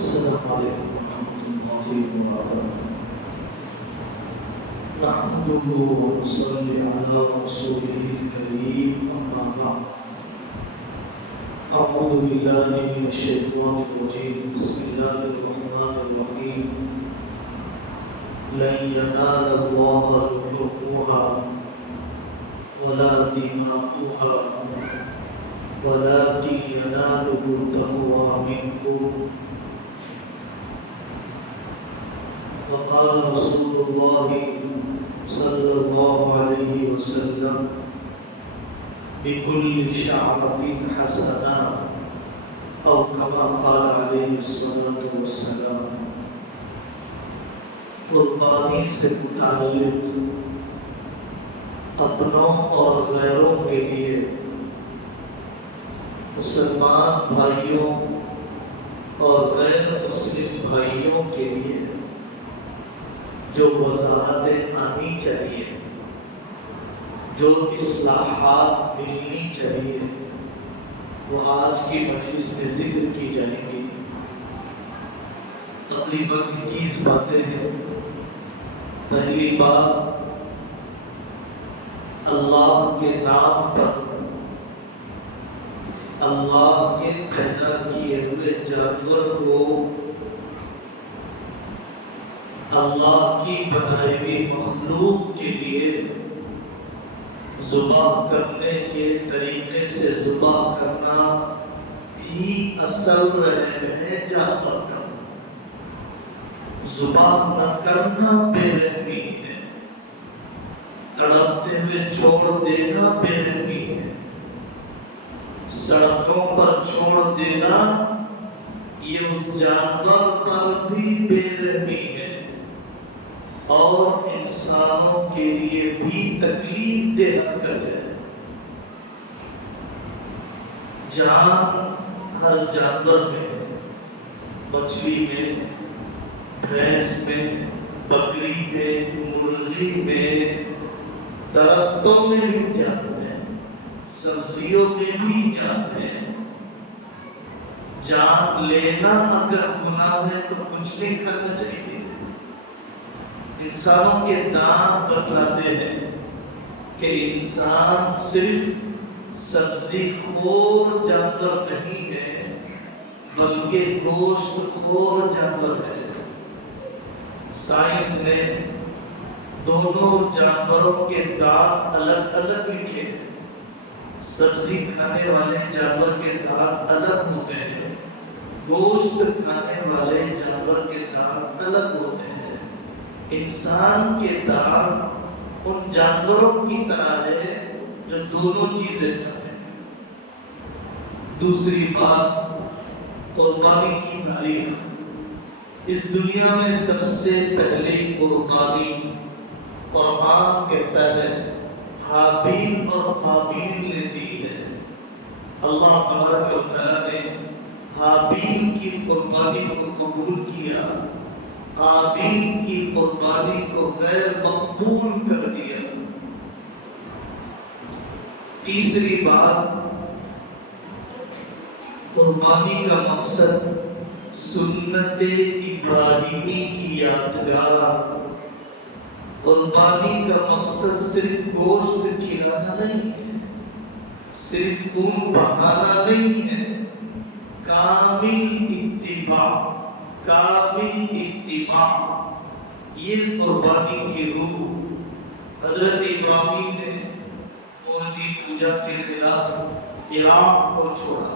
السلام علیکم ورحمۃ اللہ وبرکاتہ۔ نحمده ونصلي على رسوله الكريم، أما بعد، أعوذ بالله من الشيطان الرجيم، بسم الله الرحمن الرحيم، لن ينال الله لحومها ولا دماؤها ولكن يناله التقوى منكم، وقال رسول الله صلى الله عليه وسلم بكل شعرة حسنة، أو كما قال عليه الصلاة والسلام۔ قربانی سے متعلق اپنوں اور غیروں کے لیے مسلمان بھائیوں اور غیر مسلم بھائیوں کے لیے جو وضاحتیں آنی چاہیے، جو اصلاحات ملنی چاہیے، وہ آج کی مجلس میں ذکر کی جائیں گی۔ تقریباً 21 باتیں ہیں۔ پہلی بات، اللہ کے نام پر اللہ کے پیدا کیے ہوئے جانور کو اللہ کی بنائی ہوئی مخلوق کے لیے ذبح کرنے کے طریقے سے ذبح کرنا بھی اصل رحم ہے جانور کا۔ ذبح نہ کرنا بے رحمی ہے، تڑپتے ہوئے چھوڑ دینا بے رحمی ہے، سڑکوں پر چھوڑ دینا یہ اس جانور پر بھی بے رحمی ہے اور انسانوں کے لیے بھی تکلیف دہ حرکت ہے۔ جان ہر جانور میں ہے، مچھلی میں، بھینس میں، بکری میں، مرغی میں، درختوں میں بھی جان ہے، سبزیوں میں بھی جان ہے۔ جان لینا اگر گناہ ہے تو کچھ نہیں کھانا چاہیے۔ انسانوں کے دان بتلاتے ہیں کہ انسان صرف سبزی خور جانور نہیں ہے بلکہ گوشت خور جانور ہے۔ سائنس نے دونوں جانوروں کے دانت الگ الگ لکھے ہیں۔ سبزی کھانے والے جانور کے دانت الگ ہوتے ہیں، گوشت کھانے والے جانور کے دانت الگ ہوتے ہیں۔ انسان کے دانت ان جانوروں کی طرح ہے جو دونوں چیزیں کھاتے ہیں۔ دوسری بات، قربانی کی تاریخ۔ اس دنیا میں سب سے پہلی قربانی قرآن کہتا ہے حابیل اور قابیل نے دی ہے۔ اللہ تبارک و تعالیٰ نے حابیل کی قربانی کو قبول کیا، قابیل کی قربانی کو غیر مقبول کر دیا۔ تیسری بات، قربانی کا مقصد سنت ابراہیمی کی یادگار۔ قربانی کا مقصد صرف گوشت کھلانا نہیں ہے، صرف خون بہانا نہیں ہے، کامل اتباع، کامل اتباع، یہ قربانی کی روح۔ حضرت ابراہیم نے مورتی پوجا کے خلاف عراق کو چھوڑا،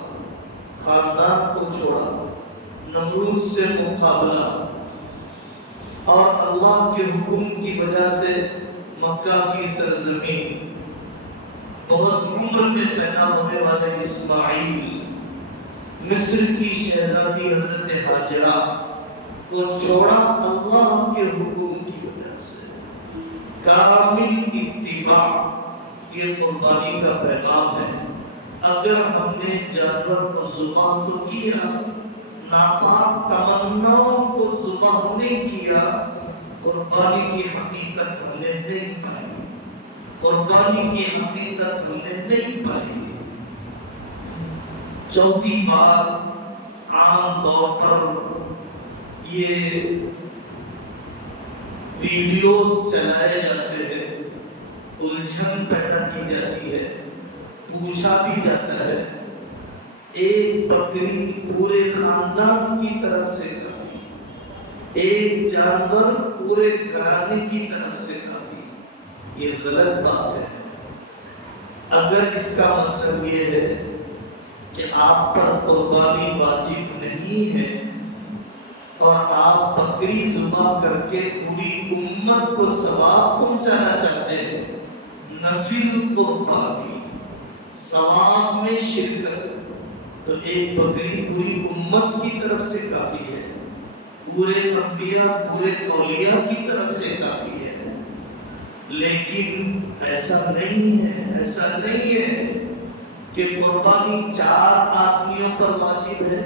خاندان کو چھوڑا، نمرود سے مقابلہ، اور اللہ کے حکم کی وجہ سے مکہ کی سرزمین، بہت عمر میں پیدا ہونے والے اسماعیل، مصر کی شہزادی حضرت ہاجرہ کو چھوڑا اللہ کے حکم کی وجہ سے۔ کامل اتباع، یہ قربانی کا پیغام ہے۔ اگر ہم نے جانور کو ذبح تو کیا، ناپاک تمناؤں کو ذبح نہیں کیا، قربانی کی حقیقت ہم نے نہیں پائی، قربانی کی حقیقت ہم نے نہیں پائی۔ چوتھی بات، عام طور پر یہ ویڈیوز چلائے جاتے ہیں، الجھن پیدا کی جاتی ہے، پوچھا بھی جاتا ہے ایک بکری پورے خاندان کی طرف سے کافی، ایک جانور پورے گھرانے کی طرف سے کافی۔ یہ غلط بات ہے۔ اگر اس کا مطلب یہ ہے کہ آپ پر قربانی واجب نہیں ہے اور آپ بکری ذبح کر کے پوری امت کو ثواب پہنچانا چاہتے ہیں، نفل قربانی، ثواب میں شرکت، تو ایک بکری پوری امت کی طرف سے کافی ہے، پورے انبیاء پورے اولیاء کی طرف سے کافی ہے۔ لیکن ایسا نہیں ہے کہ قربانی 4 آدمیوں پر واجب ہے،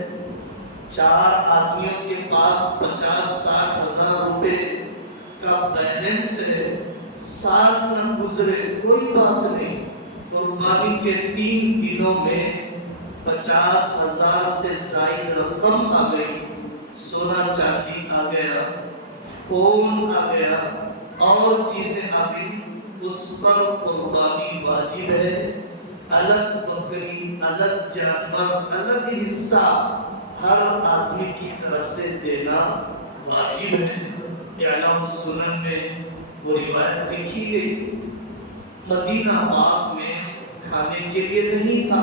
4 آدمیوں کے پاس 50-60 ہزار روپے کا بیلنس ہے، سال نہ گزرے کوئی بات نہیں، قربانی کے 3 دنوں میں 50,000 سے زائد رقم آ گئی، سونا چاندی آ گیا، فون آ گیا اور چیزیں آ گئی، اس پر قربانی واجب ہے۔ الگ بکری، الگ جانور، الگ حصہ ہر آدمی کی طرف سے دینا واجب ہے۔ اعلام سنن میں وہ روایت لکھی گئی، مدینہ پاک میں کھانے کے لیے نہیں تھا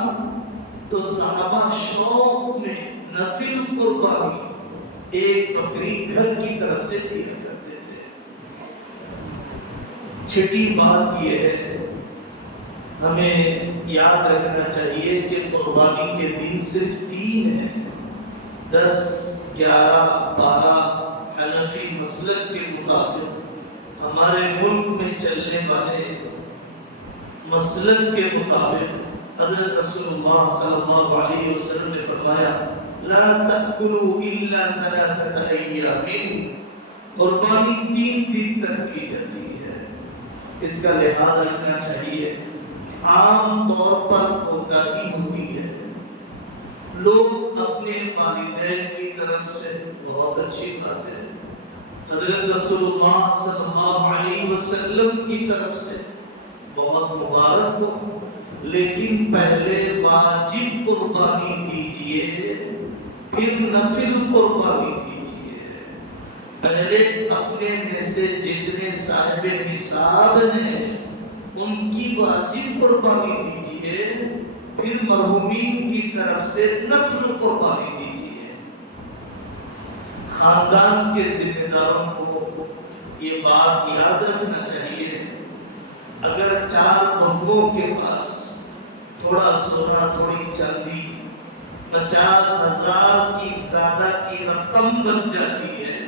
تو صحابہ شوق میں نفل قربانی ایک بکری گھر کی طرف سے دیا کرتے تھے۔ چھٹی بات یہ ہے، ہمیں یاد رکھنا چاہیے کہ قربانی کے دن صرف 3 ہیں، 10، 11، 12 حنفی مسلک کے مطابق۔ ہمارے ملک میں چلنے والے مسلک کے مطابق حضرت رسول اللہ صلی اللہ علیہ وسلم نے فرمایا لا تأکلوا الا 3 ایام، قربانی 3 دن تک کی جاتی ہے۔ اس کا لحاظ رکھنا چاہیے۔ عام طور پر کوتاہی ہوتی ہے، لوگ اپنے والدین کی طرف سے، بہت اچھی بات ہے، حضرت رسول اللہ صلی اللہ علیہ وسلم کی طرف سے بہت مبارک ہو، لیکن پہلے واجب قربانی دیجئے پھر نفل قربانی دیجئے۔ پہلے اپنے میں سے جتنے صاحب نصاب ہیں ان کی واجب قربانی دیجئے، پھر مرحومین کی طرف سے نفل قربانی دیجئے۔ خاندان کے ذمہ داروں کو یہ بات یاد رکھنا چاہیے، اگر 4 بہوؤں کے پاس تھوڑا سونا، تھوڑی چاندی، 50,000 کی زیادہ کی رقم بن جاتی ہے،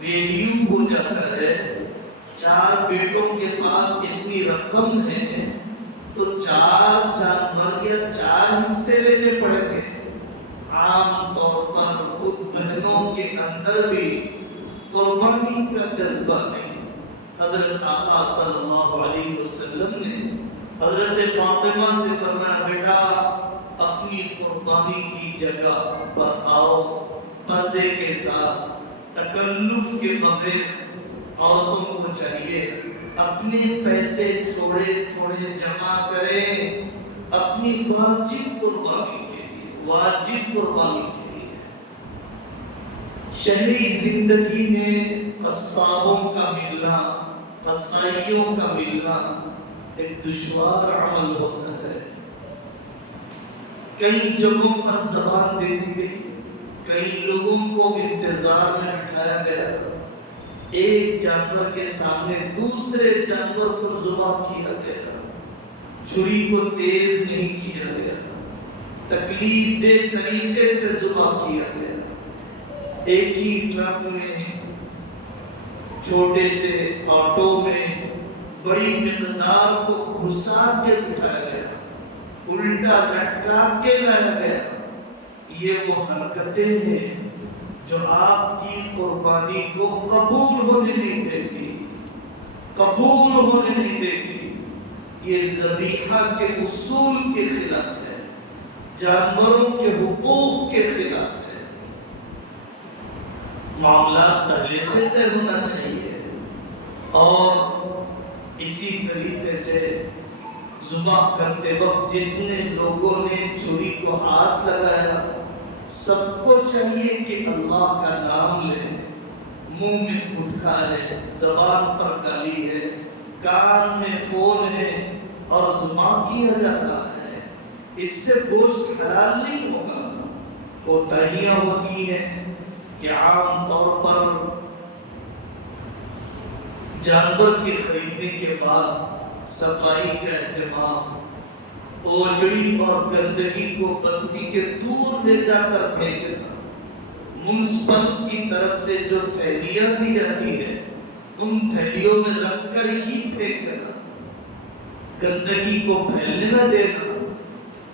ویلیو ہو جاتا ہے، 4 بیٹوں کے پاس اتنی رقم ہے تو 4 جانور یا 4 حصے لینے پڑیں گے۔ عام طور پر خود بہنوں کے اندر بھی قربانی کا جذبہ نہیں۔ حضرت آقا صلی اللہ علیہ وسلم نے حضرت فاطمہ سے فرمایا بیٹا اپنی قربانی کی جگہ پر آؤ، پردے کے ساتھ، تکلف کے بغیر۔ عورتوں کو چاہیے اپنے پیسے تھوڑے تھوڑے جمع کریں اپنی واجب قربانی کے لیے، واجب قربانی کے لیے۔ شہری زندگی میں قصابوں کا ملنا، قصائیوں کا ملنا ایک دشوار عمل ہوتا ہے۔ کئی جگہوں پر زبان دے دی گئی، کئی لوگوں کو انتظار میں بٹھایا گیا، ایک جانور کے سامنے دوسرے جانور کو ذبح کیا گیا، چھری کو تیز نہیں کیا گیا، تکلیف دہ طریقے سے ذبح کیا گیا۔ ایک ہی ٹرک میں، چھوٹے سے آٹو میں بڑی مقدار کو گھسا کے اٹھایا گیا، الٹا لٹکا کے لایا گیا۔ یہ وہ حرکتیں ہیں جو آپ کی قربانی کو قبول ہونے نہیں دیں گی، قبول ہونے نہیں دیں گی۔ یہ ذبیحہ کے اصول کے خلاف ہے، جانوروں کے حقوق کے خلاف ہے۔ معاملات پہلے سے طے ہونا چاہیے، اور اسی طریقے سے ذبح کرتے وقت جتنے لوگوں نے چھری کو ہاتھ لگایا سب کو چاہیے کہ اللہ کا نام لیں۔ منہ میں گٹکا ہے، زبان پر گالی ہے، کان میں فون ہے اور ذبح کیا جا رہا ہے، اس سے گوشت حلال نہیں ہوگا۔ کوتاہیاں ہوتی ہیں کہ عام طور پر جانور کے خریدنے کے بعد صفائی کا اہتمام، اوجڑی اور گندگی کو بستی کے دور لے جا کر پھینکنا، منسپل کی طرف سے جو تھیلیاں دی جاتی ہے ان تھیلیوں میں رکھ کر ہی پھینکنا، گندگی کو پھیلنے نہ دینا،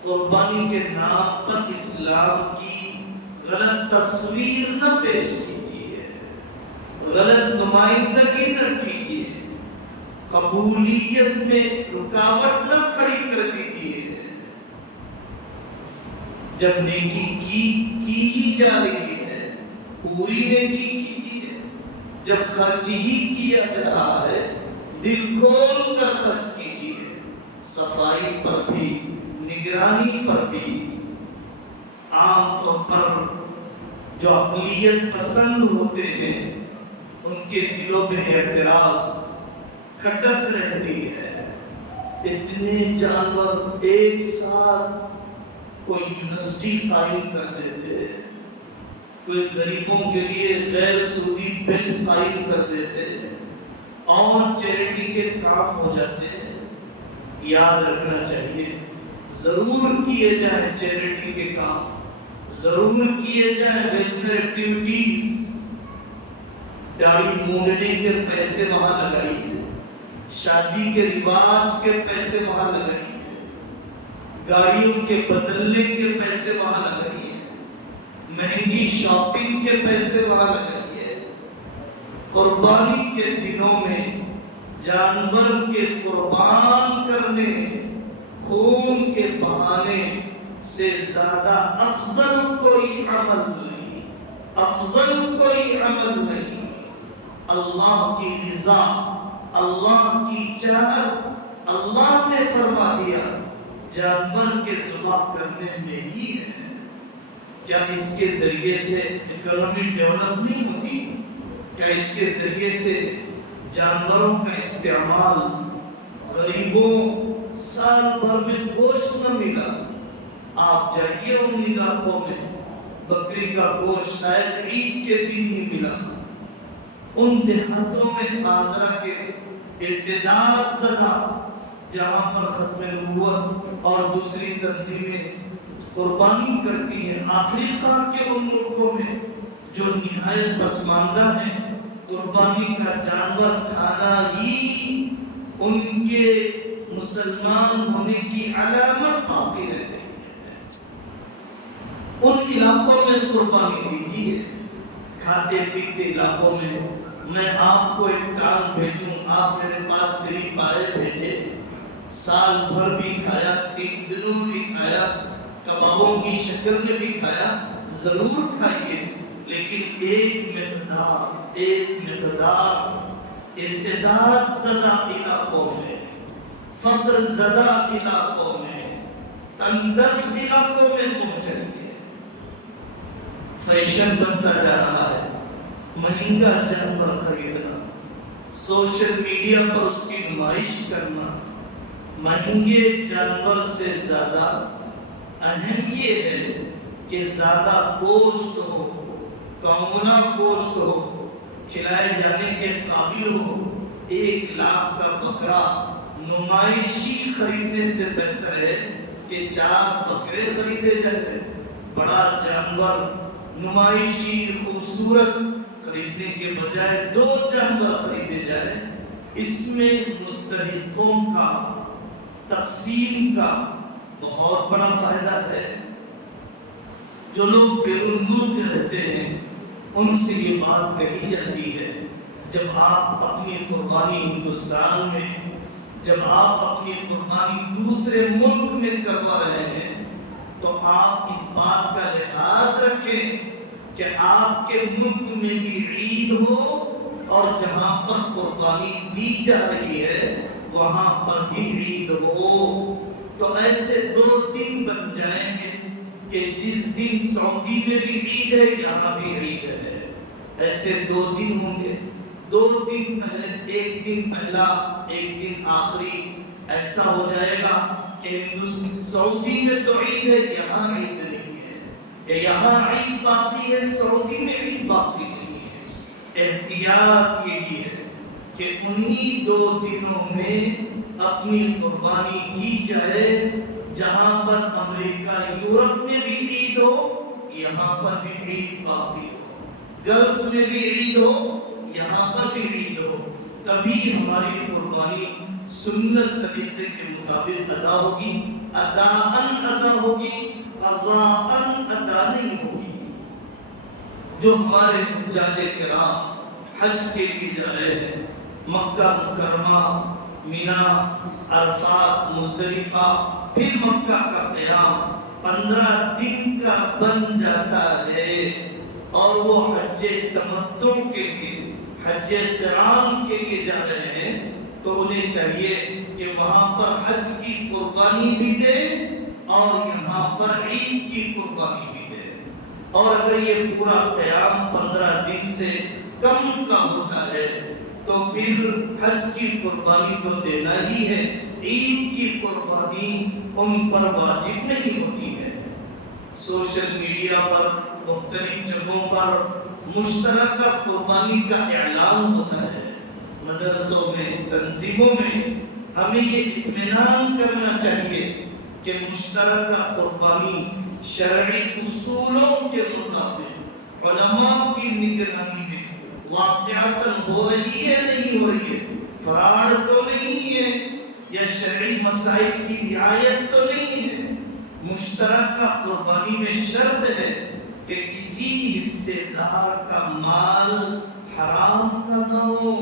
قربانی کے نام پر اسلام کی غلط تصویر نہ پیش کیجیے، غلط نمائندگی نہ کیجیے، قبولیت میں رکاوٹ نہ کھڑی کر دیجیے۔ جب نیکی کی ہی جا رہی ہے پوری نیکی کیجیے، جب خرچ ہی کیا جا رہا ہے دل کھول کر خرچ کیجیے، صفائی پر بھی نگرانی پر بھی۔ عام طور پر جو اقلیت پسند ہوتے ہیں ان کے دلوں میں اعتراض کھٹک رہتی ہے، اتنے جانور ایک ساتھ کوئی یونیورسٹی قائم کر دیتے، کوئی غریبوں کے لیے غیر سودی بینک قائم کر دیتے اور چیریٹی کے کام ہو جاتے ہیں۔ یاد رکھنا چاہیے ضرور کیے جائیں چیریٹی کے کام، ضرور کیے جائیں ویلفیئر ایکٹیویٹیز، داڑھی مونڈنے کے پیسے وہاں لگائیے، شادی کے رواج کے پیسے وہاں لگائیے، گاڑیوں کے بدلنے کے پیسے وہاں لگائیے، مہنگی شاپنگ کے پیسے وہاں لگائیے۔ قربانی کے دنوں میں جانور کے قربان کرنے، خون کے بہانے سے زیادہ افضل کوئی عمل نہیں، افضل کوئی عمل نہیں۔ اللہ کی رضا، اللہ کی چاہت، اللہ نے فرما دیا جانور کے ذبح کرنے میں ہی ہے۔ کیا اس کے ذریعے سے اکانومی ڈیولپ نہیں ہوتی؟ کیا اس کے ذریعے سے جانوروں کا استعمال، غریبوں سال بھر میں گوشت نہ ملا؟ آپ جائیے ان علاقوں میں بکری کا گوشت شاید عید کے دن ہی ملا، ان دیہاتوں میں آندھرا کے ارتداد زدہ جہاں پر ختم نبوت اور دوسری تنظیمیں قربانی کرتی ہیں، افریقہ کے ان ملکوں میں جو نہایت پسماندہ ہیں، قربانی کا جانور کھانا ہی ان کے مسلمان ہونے کی علامت باقی رہ گئی ہے۔ ان علاقوں میں قربانی دیجیے، کھاتے پیتے علاقوں میں۔ میں آپ کو ایک کام بھیجوں، آپ میرے پاس صرف پائے بھیجے، سال بھر بھی کھایا، 3 دنوں میں بھی کھایا، کبابوں کی شکل میں بھی کھایا، ضرور کھائیے، لیکن ایک مقدار ارتداد زدہ علاقوں میں، فقر زدہ علاقوں میں، تنگدست علاقوں میں پہنچیں گے۔ فیشن بنتا جا رہا ہے مہنگا جانور خریدنا، سوشل میڈیا پر اس کی نمائش کرنا۔ مہنگے جانور سے زیادہ اہم یہ ہے کہ زیادہ گوشت ہو، کاملا گوشت ہو، کھلائے جانے کے قابل ہو۔ 1 لاکھ کا بکرا نمائشی خریدنے سے بہتر ہے کہ 4 بکرے خریدے جائیں۔ بڑا جانور نمائشی خوبصورت خریدنے کے بجائے 2 جانور خریدے جائیں، اس میں مستحقوں کا تقسیم کا بہت بڑا فائدہ ہے۔ جو لوگ بیرون ملک رہتے ہیں ان سے یہ بات کہی جاتی ہے، جب آپ اپنی قربانی ہندوستان میں، جب آپ اپنی قربانی دوسرے ملک میں کروا رہے ہیں تو آپ اس بات کا لحاظ رکھیں کہ آپ کے ملک میں بھی عید ہو اور جہاں پر قربانی دی جا رہی ہے وہاں پر بھی عید ہو. تو ایسے 2 دن بن جائیں گے کہ جس دن سعودی میں بھی عید ہے یہاں بھی عید ہے. ایسے 2 دن ہوں گے، 2 دن پہلے، 1 دن پہلا 1 دن آخری. ایسا ہو جائے گا کہ سعودی میں تو عید ہے یہاں عید نہیں ہے، یہاں عید باقی ہے سعودی میں عید باقی نہیں ہے. احتیاط یہی ہے کہ انہی 2 دنوں میں اپنی قربانی کی جائے جہاں پر امریکہ یورپ میں بھی عید ہو یہاں پر بھی عید باقی ہو، گلف میں بھی عید ہو یہاں پر بھی عید ہو. تبھی ہماری قربانی سنت طریقے کے مطابق ادا ہوگی، اداءً ادا ہوگی، قضاءً ادا نہیں ہوگی. جو ہمارے حجاج کرام حج کے لیے جا رہے ہیں، مکہ مکرمہ، مینا، عرفات، مزدلفہ، پھر مکہ کا قیام 15 دن کا بن جاتا ہے، اور وہ حج تمتع کے لیے، حج قران کے لیے جا رہے ہیں، تو انہیں چاہیے کہ وہاں پر حج کی قربانی بھی دے اور یہاں پر عید کی قربانی بھی دے. اور اگر یہ پورا قیام 15 دن سے کم کا ہوتا ہے تو پھر حج کی قربانی تو دینا ہی ہے، عید کی قربانی ان پر واجب نہیں ہوتی ہے. سوشل میڈیا پر مختلف جگہوں پر مشترکہ قربانی کا اعلان ہوتا ہے. مدرسوں میں، تنظیموں میں ہمیں یہ اطمینان کرنا چاہیے کہ مشترکہ قربانی شرعی اصولوں کے مطابق علماء کی نگرانی میں واقعتاً ہو رہی ہے نہیں ہو رہی ہے، فراڈ تو نہیں ہے یا شرعی مسائل کی رعایت تو نہیں ہے. مشترکہ قربانی میں شرط ہے کہ کسی حصے دار کا مال حرام کا نہ ہو،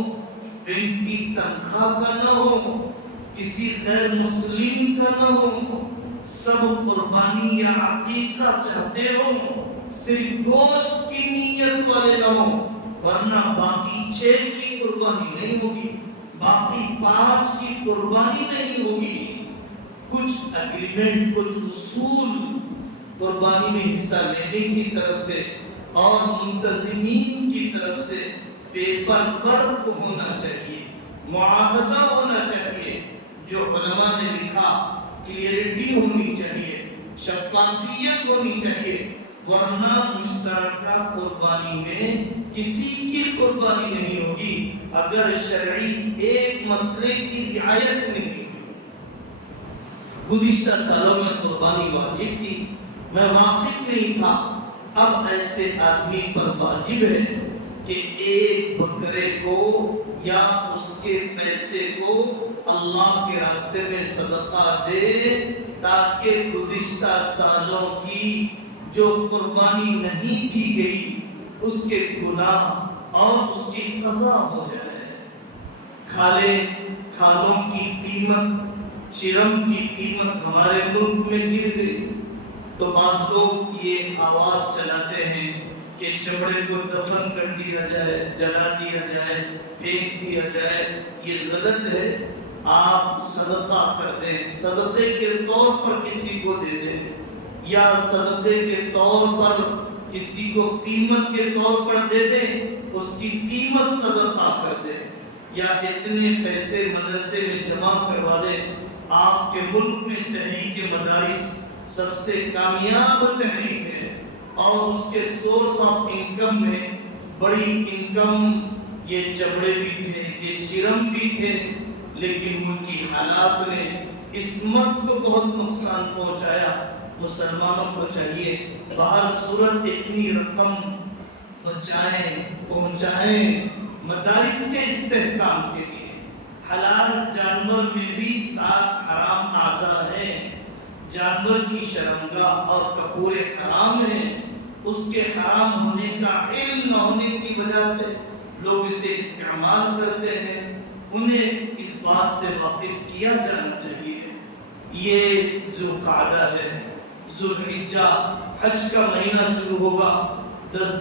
بینک کی تنخواہ کا نہ ہو، کسی غیر مسلم کا نہ ہو. سب قربانی یا عقیقہ چاہتے ہو، صرف گوشت کی نیت والے نہ ہو، ورنہ باقی 6 کی قربانی نہیں ہوگی، باقی 5 کی قربانی نہیں ہوگی. کچھ اگریمنٹ، کچھ اصول قربانی میں حصہ لینے کی طرف سے اور منتظمین کی طرف سے پیپر ورک ہونا چاہیے، معاہدہ ہونا چاہیے. جو علماء نے لکھا کلیئرٹی ہونی چاہیے، شفافیت ہونی چاہیے، ورنہ مشترکہ قربانی میں کسی کی قربانی نہیں ہوگی اگر شرعی ایک مسئلے کی رعایت نہیں ہوگی. گزشتہ سالوں میں قربانی واجب تھی، میں واقف نہیں تھا. اب ایسے آدمی پر واجب ہے کہ ایک بکرے کو یا اس کے پیسے کو اللہ کے راستے میں صدقہ دے تاکہ گزشتہ سالوں کی جو قربانی نہیں دی گئی اس کے گناہ اور اس کی قضا ہو جائے. کھالے کھالوں کی قیمت، شرم کی قیمت ہمارے ملک میں گر گئی تو بعض لوگ یہ آواز چلاتے ہیں کہ چمڑے کو دفن کر دیا جائے، جلا دیا جائے، پھینک دیا جائے. یہ غلط ہے. آپ صدقہ کر دیں، صدقے کے طور پر کسی کو دے دیں، یا صدقے کے طور پر کسی کو قیمت کے طور پر دے دیں، اس کی قیمت صدقہ کر دیں، یا اتنے پیسے مدرسے میں جمع کروا دیں. آپ کے ملک میں تحریک مدارس سب سے کامیاب تحریک ہے اور اس کے سورس آف انکم میں بڑی انکم یہ چمڑے بھی تھے، یہ چرم بھی تھے، لیکن ملکی حالات نے اس ملک کو بہت نقصان پہنچایا. مسلمانوں کو چاہیے باہر صورت اتنی رقم بچائیں، پہنچائیں مدارس کے استحکام کے لیے. حلال جانور میں بھی 7 حرام اعضاء ہیں. جانور کی شرمگاہ اور کپورے حرام ہیں. اس کے حرام ہونے کا علم نہ ہونے کی وجہ سے لوگ اسے استعمال کرتے ہیں. انہیں اس بات سے واقف کیا جانا چاہیے. یہ ذوالقعدہ ہے، ذوالحجہ، حج کا مہینہ شروع ہوگا. 10